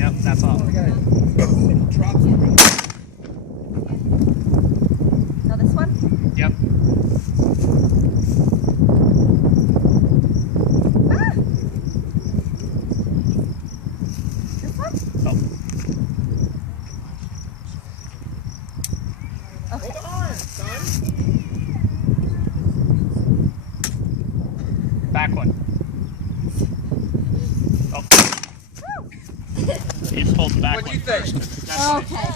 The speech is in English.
Yep, that's all. Now this one? Yep. Ah! This one? Oh. Okay. Hold on, son. Back one. Oh. He just pulled the back What'd one you think? first. That's Okay.